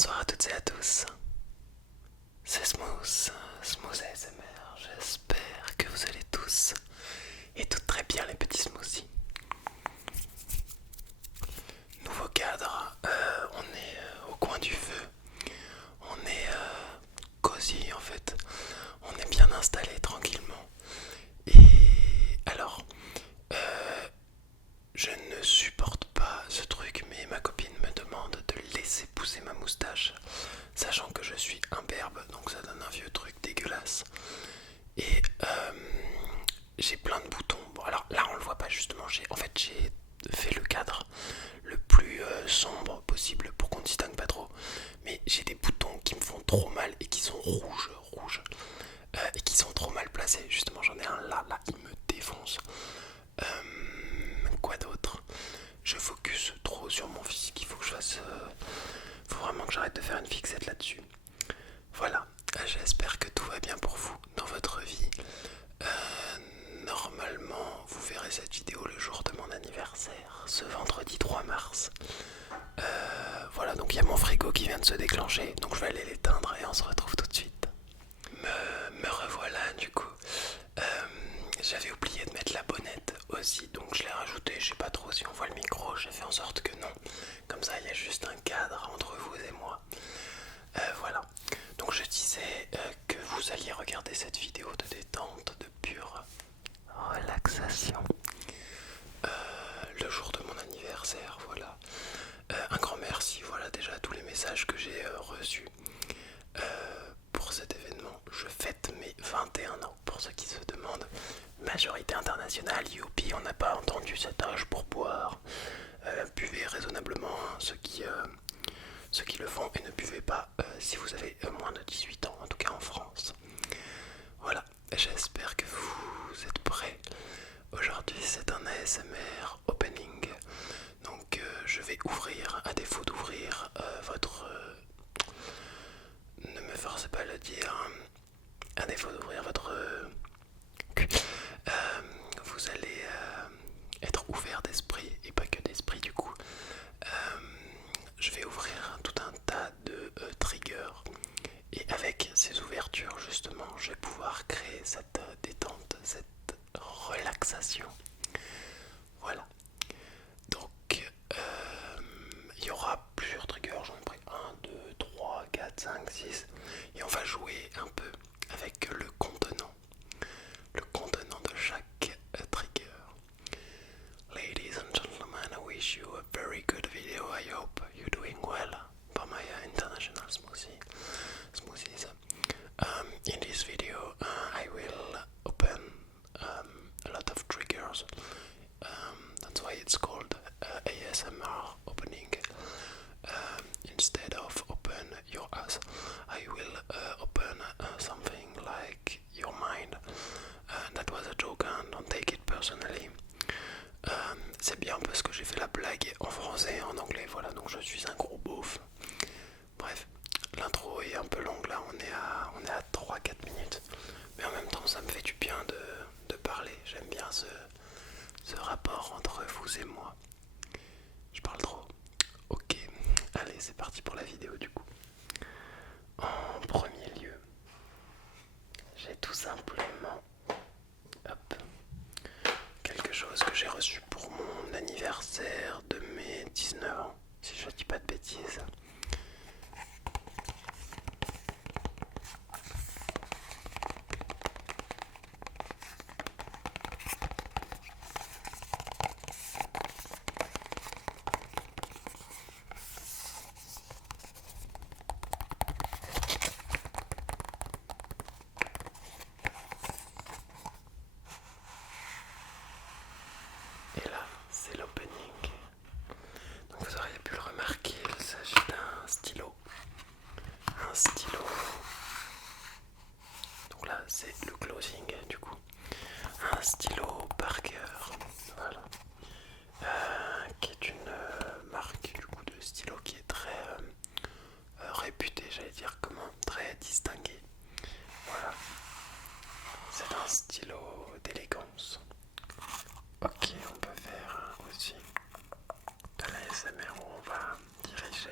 Bonsoir à toutes et à tous, c'est Smooth ASMR, j'espère que vous allez tous et toutes très bien les petits smoothies. Nouveau cadre, on est au coin du feu, on est cosy en fait, on est bien installé tranquillement. Et alors, je ne supporte pas ce truc, mais ma copine me demande de laisser pousser ma moustache, sachant que je suis imberbe, donc ça donne un vieux truc dégueulasse. Et j'ai plein de boutons. Bon, alors là, on le voit pas justement. J'ai fait le cadre le plus sombre possible pour qu'on distingue pas trop. Mais j'ai des boutons qui me font trop mal et qui sont rouges, et qui sont trop mal placés. Justement, j'en ai un là, il me défonce. Euh, quoi d'autre? Je focus trop sur mon physique. Il faut que je fasse. Faut vraiment que j'arrête de faire une fixette là-dessus. Voilà. J'espère que tout va bien pour vous dans votre vie. Normalement, vous verrez cette vidéo le jour de mon anniversaire, ce vendredi 3 mars. Voilà, donc il y a mon frigo qui vient de se déclencher, donc je vais aller l'éteindre et on se retrouve tout de suite. Me revoilà du coup. Euh, J'avais oublié de mettre la bonnette aussi, donc je l'ai rajouté. Je sais pas trop si on voit le micro, j'ai fait en sorte que non. Comme ça, il y a juste un cadre entre vous et moi. Voilà. Donc je disais que vous alliez regarder cette vidéo de détente, de pure relaxation. Le jour de mon anniversaire, voilà. Un grand merci, voilà déjà à tous les messages que j'ai reçus pour cet événement. Je fête mes 21 ans, pour ceux qui se demandent. Majorité internationale, youpi, on n'a pas entendu cet âge pour boire. Buvez raisonnablement, hein, ceux qui le font, et ne buvez pas si vous avez moins de 18 ans, en tout cas en France. Voilà, j'espère que vous êtes prêts. Aujourd'hui c'est un ASMR opening, donc je vais ouvrir, à défaut d'ouvrir votre... ne me forcez pas à le dire, à défaut d'ouvrir votre... cul, vous allez être ouvert d'esprit, et pas que d'esprit du coup. Je vais ouvrir tout un tas de triggers, et avec ces ouvertures justement je vais pouvoir créer cette détente, cette relaxation. Voilà. Donc il y aura plusieurs triggers, j'en ai pris 1, 2, 3, 4, 5, 6. Et on va jouer un peu avec le contenant de chaque trigger. Ladies and gentlemen, I wish you a very good video. I hope you're doing well for my international smoothies. In this video, I will open a lot of triggers. That's why it's called ASMR opening. Instead of open your ass, I will open something like your mind. That was a joke, and don't take it personally. C'est bien parce que j'ai fait la blague en français et en anglais, voilà, donc je suis un gros beauf. Bref, l'intro est un peu longue là, on est à 3-4 minutes. Mais en même temps, ça me fait du bien de parler. J'aime bien ce rapport entre vous et moi. Je parle trop. Ok, allez, c'est parti pour la vidéo du coup. En premier lieu, j'ai tout simplement hop, quelque chose que j'ai reçu pour mon anniversaire de mes 19 ans, si je dis pas de bêtises. Et là, c'est l'opening. Donc vous auriez pu le remarquer, il s'agit d'un stylo. Un stylo. Donc là, c'est le closing du coup. Un stylo Parker. Voilà. Qui est une marque du coup de stylo qui est très réputée, j'allais dire comment, très distinguée. Voilà. C'est un stylo d'élégance. Ok, on peut faire aussi de la SMR où on va diriger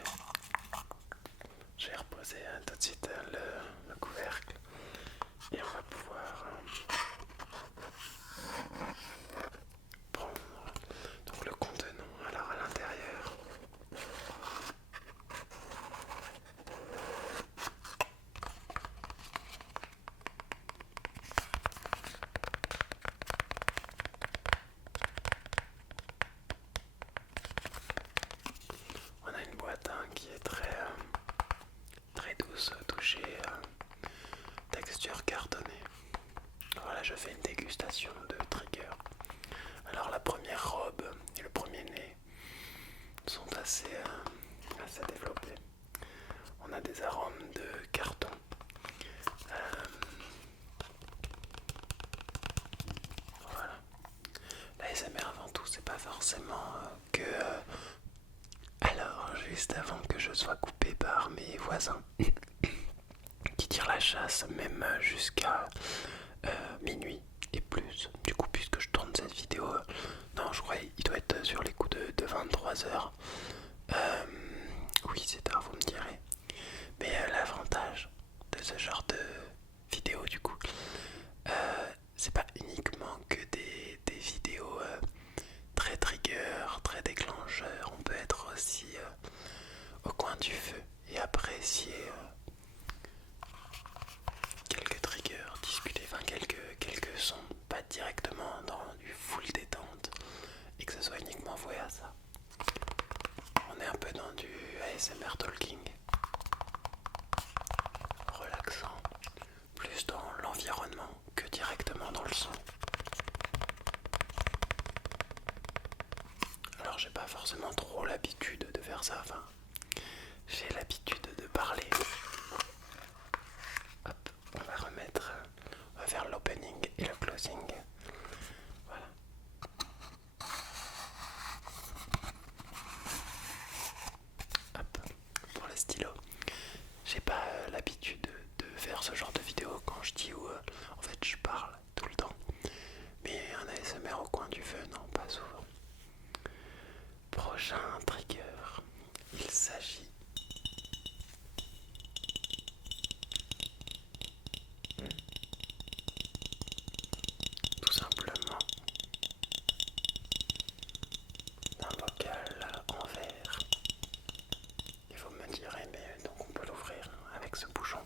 des arômes de carton. Voilà. L'ASMR avant tout, c'est pas forcément que... Alors, juste avant que je sois coupé par mes voisins qui tirent la chasse, même jusqu'à minuit et plus. Du coup, puisque je tourne cette vidéo, non, je crois il doit être sur les coups de 23h. Oui, c'est tard, vous me direz. Mais l'avantage de ce genre de vidéo, du coup, c'est pas uniquement que des vidéos très trigger, très déclencheurs. On peut être aussi au coin du feu et apprécier quelques triggers, discuter, enfin quelques sons, pas directement dans du full détente et que ce soit uniquement voué à ça. On est un peu dans du ASMR talking, relaxant, plus dans l'environnement que directement dans le son. Alors j'ai pas forcément trop l'habitude de faire ça, enfin j'ai l'habitude de parler. Hop, on va faire l'opening et le closing. Voilà. Hop, pour le stylo. J'ai pas l'habitude de faire ce genre de vidéo quand je dis où en fait je parle tout le temps. Mais un ASMR au coin du feu, non, pas souvent. Prochain trigger, il s'agit tout simplement d'un bocal en verre. Il faut me dire, mais donc on peut l'ouvrir avec ce bouchon.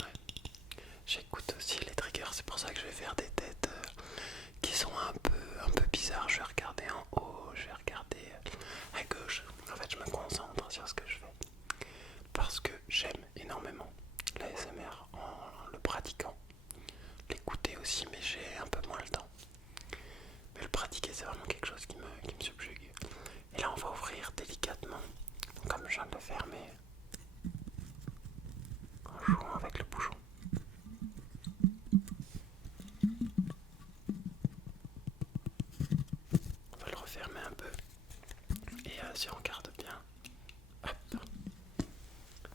Ouais. J'écoute aussi les triggers, c'est pour ça que je vais faire des têtes qui sont un peu bizarres. Je vais regarder en haut, je vais regarder à gauche. En fait, je me concentre sur ce que je fais parce que j'aime énormément l'ASMR en le pratiquant. L'écouter aussi, mais j'ai un peu moins le temps. Mais le pratiquer, c'est vraiment quelque chose qui me subjugue. Et là, on va ouvrir délicatement, donc, comme je viens de le faire, mais en jouant avec le bouchon. On va le refermer un peu. Et si on regarde bien, hop,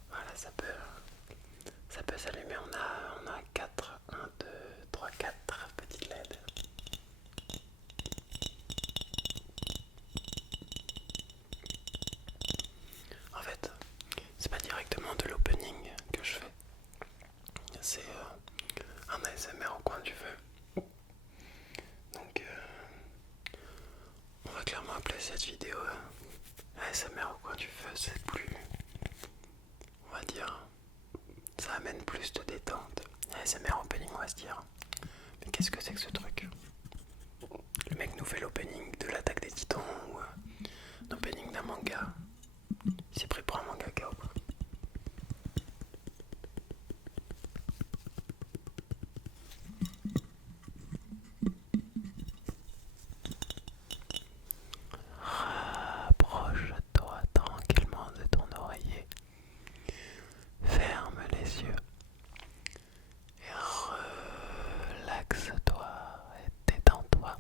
voilà, ça peut s'allumer. On a 4, 1, 2, 3, 4 petites LED. En fait, c'est pas directement de l'opening que je fais. C'est un ASMR au coin du feu. Donc on va clairement appeler cette vidéo ASMR au coin du feu. C'est plus, on va dire, ça amène plus de détente. ASMR opening, on va se dire, mais qu'est-ce que c'est que ce truc? Le mec nous fait l'opening de l'attaque des titans ou l'opening d'un manga. Il s'est pris pour un mangaka ou quoi? Approche-toi tranquillement de ton oreiller. Ferme les yeux. Et relaxe-toi et détends-toi.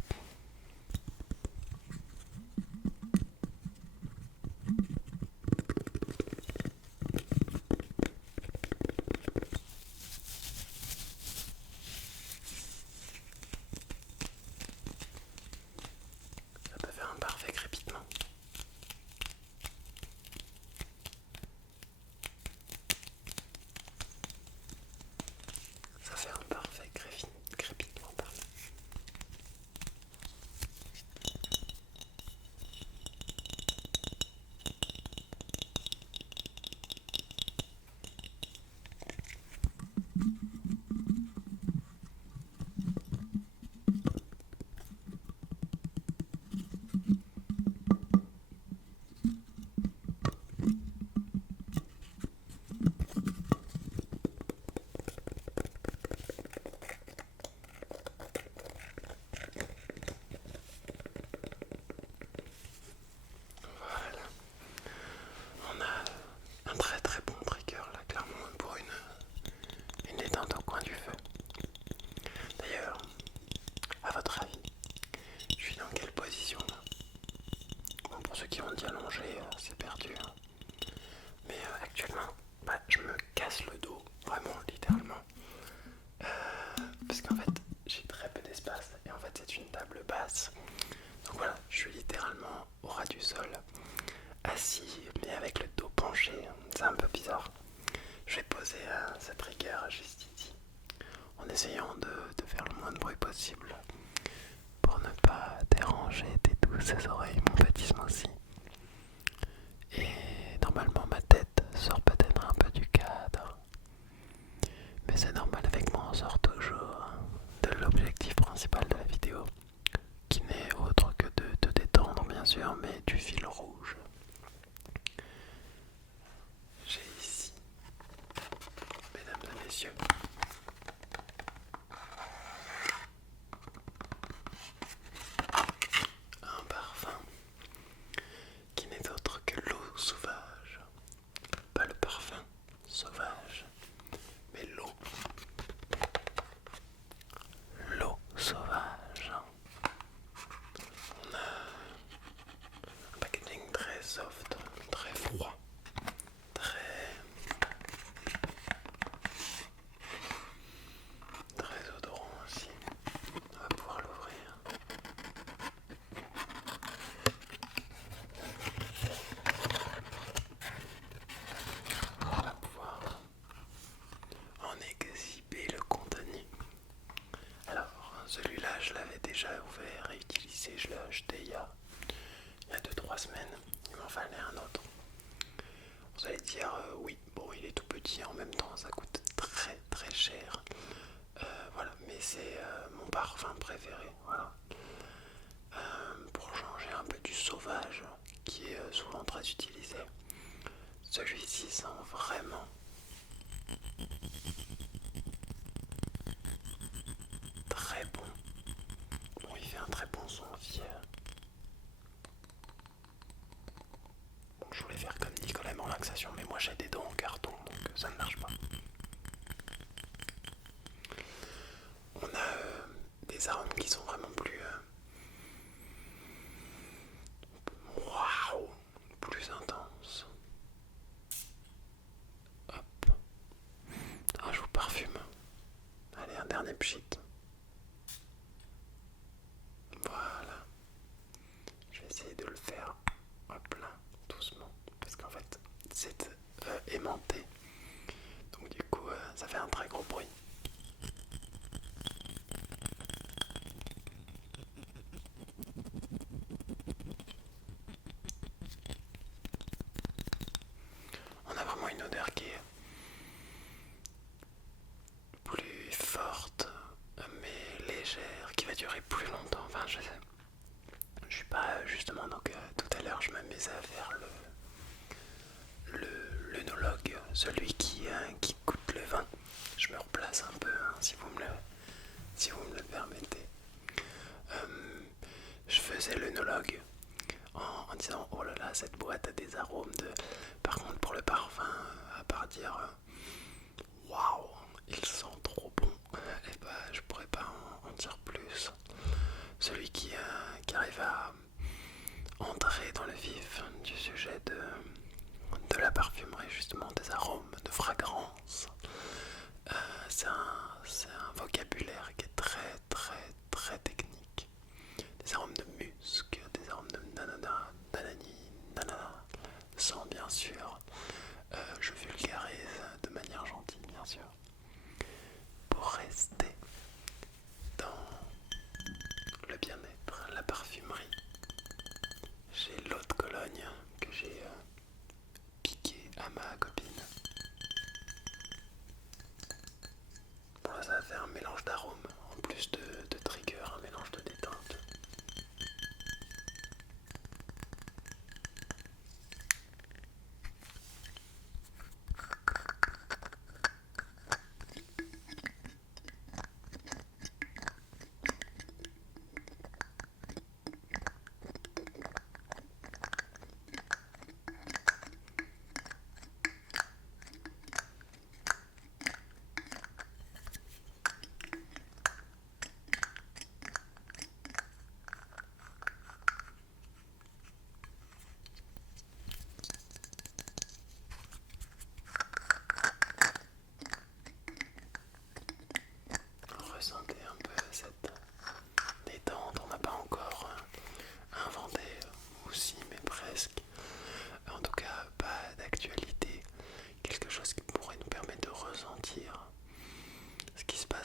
suis littéralement au ras du sol, assis mais avec le dos penché, c'est un peu bizarre. Je vais poser cette rigueur juste ici, en essayant de faire le moins de bruit possible pour ne pas déranger tes douces oreilles, mon petit smoothie. Et normalement ma tête sort peut-être un peu du cadre, mais c'est normal, avec moi on sort toujours de l'objectif principal de la vidéo, qui n'est autre que de te détendre bien sûr, mais du fil rouge. J'ai ici, mesdames et messieurs, un parfum qui n'est autre que l'eau sauvage. Pas le parfum sauvage, mais l'eau. L'eau sauvage. On a un packaging très soft, très froid, très odorant aussi. On va pouvoir l'ouvrir. On va pouvoir en exhiber le contenu. Alors, celui-là, je l'avais déjà ouvert et utilisé. Je l'ai acheté il y a 2-3 semaines. Il m'en fallait un autre. Vous allez dire, oui, bon, il est tout petit, en même temps, ça coûte très très cher. Voilà, mais c'est mon parfum préféré. Voilà. Pour changer un peu du sauvage, qui est souvent très utilisé. Celui-ci sent vraiment très bon. Bon, il fait un très bon son aussi. Bon, je voulais faire comme Nicolas en relaxation, mais moi j'ai des dents en carton, donc ça ne marche pas. On a des arômes qui sont vraiment plus waouh, plus intenses. Hop. Ah, je vous parfume. Allez, un dernier pchit. Voilà. Je vais essayer de le faire, hop là, doucement, parce qu'en fait c'est aimanté, donc du coup ça fait un très gros bruit. On a vraiment une odeur qui est plus forte, mais légère, qui va durer plus longtemps. Enfin, je suis pas justement, donc tout à l'heure je m'amusais à faire l'œnologue, celui qui goûte le vin. Je me replace un peu, hein, si vous me le permettez. Je faisais l'œnologue en disant oh là là, cette boîte a des arômes de. Par contre, pour le parfum, à part dire waouh, il sent trop bon, et bah je pourrais pas en dire plus. Celui qui arrive à entrer dans le vif du sujet de la parfumerie, justement, des arômes, de fragrances. C'est un vocabulaire qui est très très très technique. Des arômes de musc, des arômes de nanana, nanani, nanana, sans bien sûr, je vulgarise de manière gentille bien sûr. Pour rester dans le bien-être, la parfumerie, j'ai l'eau de Cologne que j'ai piqué à ma copine. Bon là ça va faire un mélange d'arômes, en plus de trigger, un mélange de détente.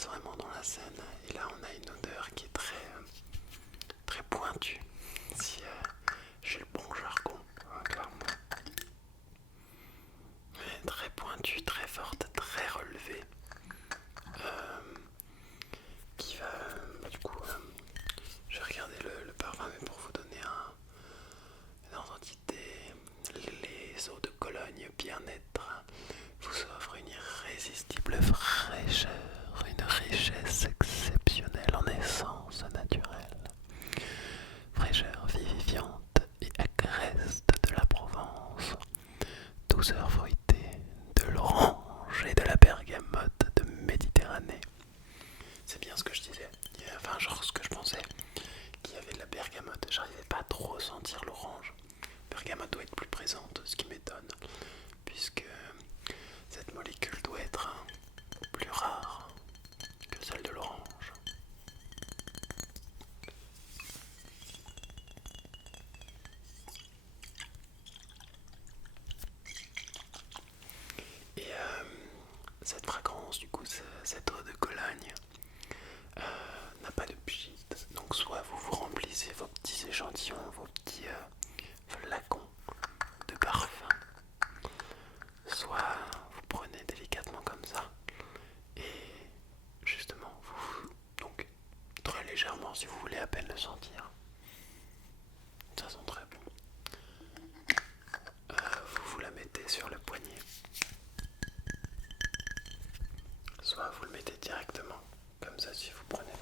passe vraiment dans la Seine. Et là, on a une odeur qui est très pointue. Si j'ai le bon jargon, clairement. Mais très pointue, très forte, très relevée. Qui va, du coup, je vais regarder le parfum, mais pour vous donner une identité, les eaux de Cologne bien-être vous offrent une irrésistible fraîcheur, une richesse exceptionnelle en essence naturelle, fraîcheur vivifiante et agreste de la Provence, douceur fruitée de l'orange et de la bergamote de Méditerranée. C'est bien ce que je disais, enfin genre ce que je pensais, qu'il y avait de la bergamote. J'arrivais pas à trop sentir l'orange. Bergamote doit être plus présente, ce qui m'étonne, puisque cette molécule doit être plus rare que celle de l'orange. Et cette fragrance, du coup, cette eau de Cologne, n'a pas de pchit. Donc soit vous remplissez vos petits échantillons, vos petits flacons de parfum, soit vous prenez délicatement comme ça et justement donc très légèrement si vous voulez à peine le sentir. Ça sent très bon. Vous la mettez sur le poignet, soit vous le mettez directement comme ça si vous prenez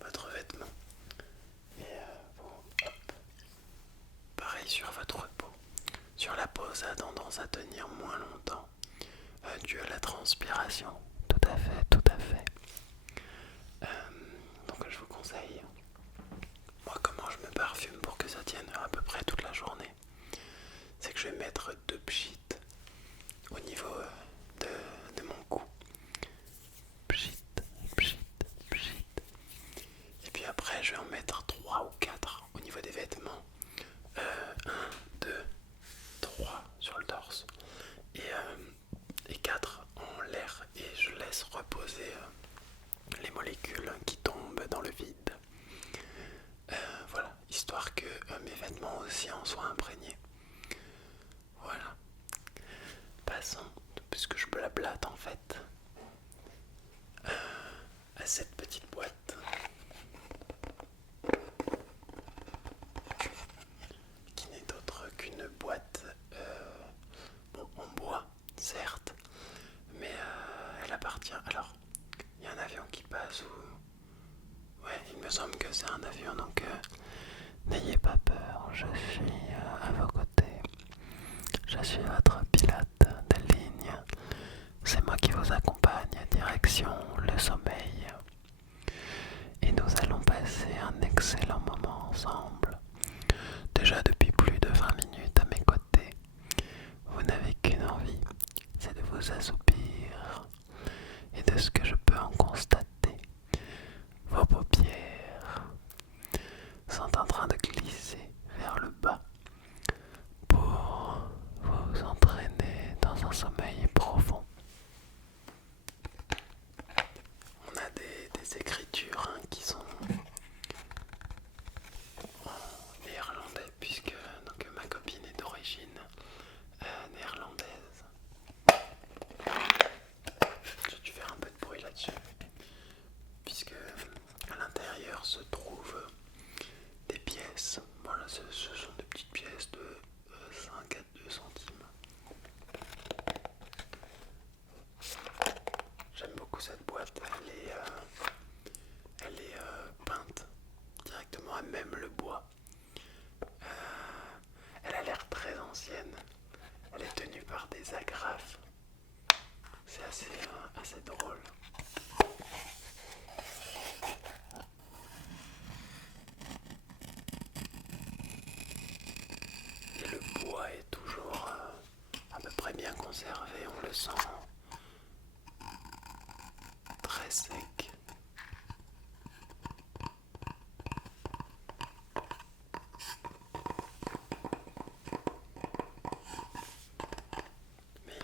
votre vêtement et hop, pareil sur votre peau. Sur la peau, ça a tendance à tenir moins longtemps dû à la transpiration. Tout à fait, tout à fait. Donc je vous conseille, moi comment je me parfume pour que ça tienne à peu près toute la journée, c'est que je vais mettre 2 pchits au niveau de mon cou. Pchit, pchit, pchit. Et puis après je vais en mettre 3 ou 4 au niveau des vêtements. 1, 2, 3 sur le torse et 4 en l'air, et je laisse reposer les molécules qui tombent dans le vide. Voilà, histoire que mes vêtements aussi en soient imprégnés. Voilà. Passons, puisque je blablate en fait, à cette petite boîte qui n'est autre qu'une boîte en bois, certes, mais elle appartient. Alors, il y a un avion qui passe ou... Ouais, il me semble que c'est un avion, donc n'ayez pas peur, je suis à vos côtés. Je suis votre pilote de ligne. C'est moi qui vous accompagne direction le sommeil. Et nous allons passer un excellent moment ensemble. Déjà depuis plus de 20 minutes à mes côtés. Vous n'avez qu'une envie, c'est de vous assoupir. Et de ce que je peux en constater, vos paupières sont en train de glisser vers le bas pour vous entraîner dans un sommeil profond. On a des écritures qui sont en néerlandais, puisque donc, ma copine est d'origine néerlandaise. J'ai dû faire un peu de bruit là-dessus, puisque à l'intérieur se trouvent des pièces. Voilà, ce sont des petites pièces de 5 à 2 centimes. J'aime beaucoup cette boîte, elle est peinte directement à même le bois. Elle a l'air très ancienne, elle est tenue par des agrafes. C'est assez drôle. Et le bois est toujours à peu près bien conservé, on le sent très sec. Mais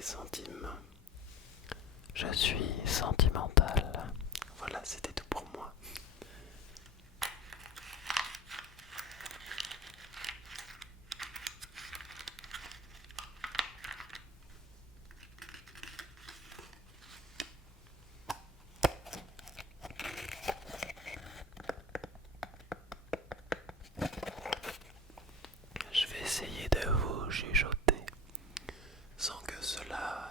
les centimes. Je suis sentimental. Voilà, c'était tout pour moi. Je vais essayer de vous chuchoter sans que cela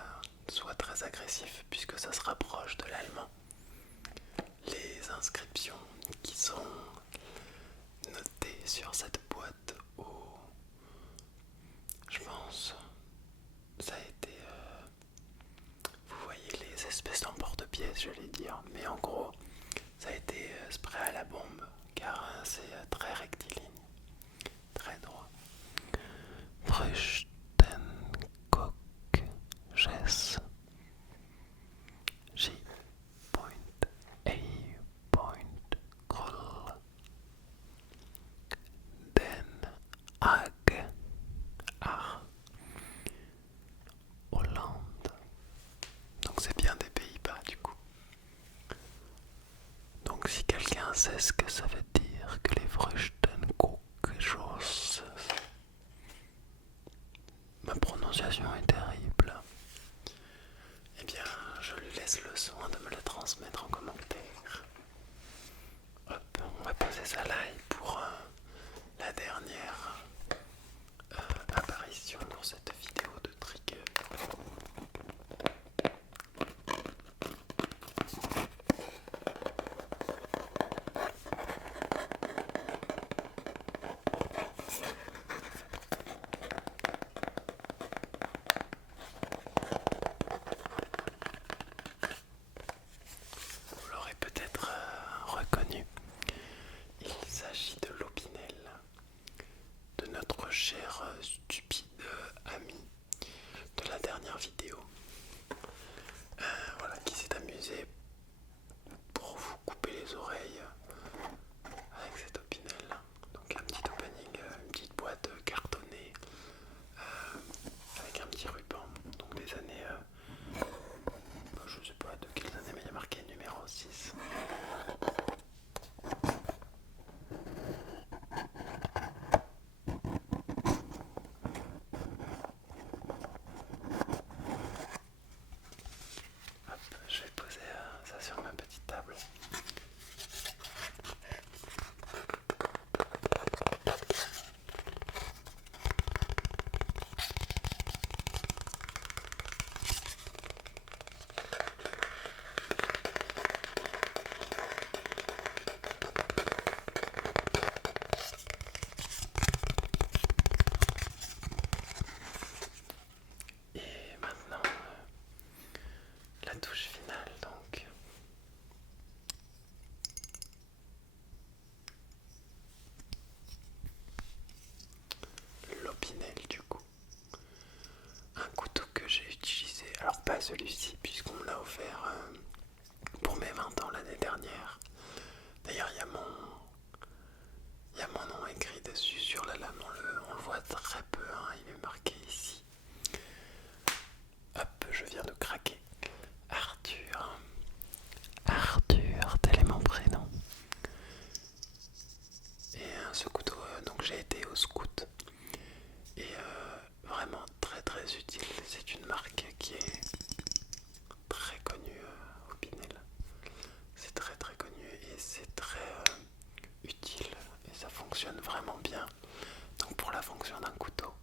soit très agressif puisque ça se rapproche de l'allemand. Les inscriptions qui sont notées sur cette boîte où je pense ça a été vous voyez les espèces d'emporte-pièces, je vais dire, mais en gros ça a été spray à la bombe car c'est très rectiligne, très droit. Früchten, Coq, Jess, J. Point, A. Point, Kroll, Den, Haag, Ar, Hollande. Donc c'est bien des Pays-Bas du coup. Donc si quelqu'un sait ce que ça veut dire que les Früchten, Coq, Jess, ma prononciation est terrible. Eh bien, je lui laisse le soin de me le transmettre en commentaire. Hop, on va poser ça là et pour la dernière apparition dans cette vidéo de trigger. Vous l'aurez peut-être reconnu, il s'agit de l'Opinel, de notre cher stupide ami de la dernière vidéo, voilà, qui s'est amusé pour vous couper les oreilles avec cet Opinel. Donc un petit opening, une petite boîte cartonnée avec un petit ruban, donc des années, je sais pas de quelles années, mais il y a marqué numéro 6. Hop, je vais poser ça sur ma petite table. Et maintenant, la touche finale donc. L'Opinel du coup. Un couteau que j'ai utilisé, alors pas celui-ci puisqu'on me l'a offert pour mes 20 ans l'année dernière. D'ailleurs il y a mon nom écrit dessus sur la lame, on le voit très peu, hein, il est marqué ici. Hop, je viens de craquer. Arthur. Arthur, tel est mon prénom. Et ce couteau, donc j'ai été au scout. Et vraiment très très utile. C'est une marque qui est très connue au Pinel. C'est très très connu et c'est très utile. Et ça fonctionne vraiment bien. Donc pour la fonction d'un couteau,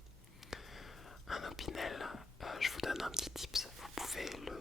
un Opinel, je vous donne un petit tips. Vous pouvez le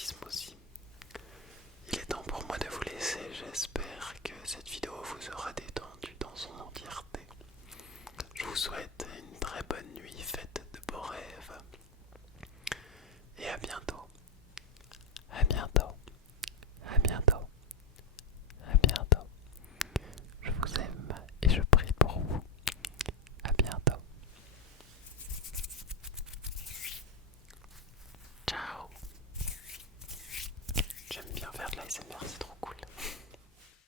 traumatisme aussi. Il est temps pour moi de vous laisser, j'espère que cette vidéo vous aura détendu dans son entièreté. Je vous souhaite une très bonne nuit faite de beaux rêves et à bientôt.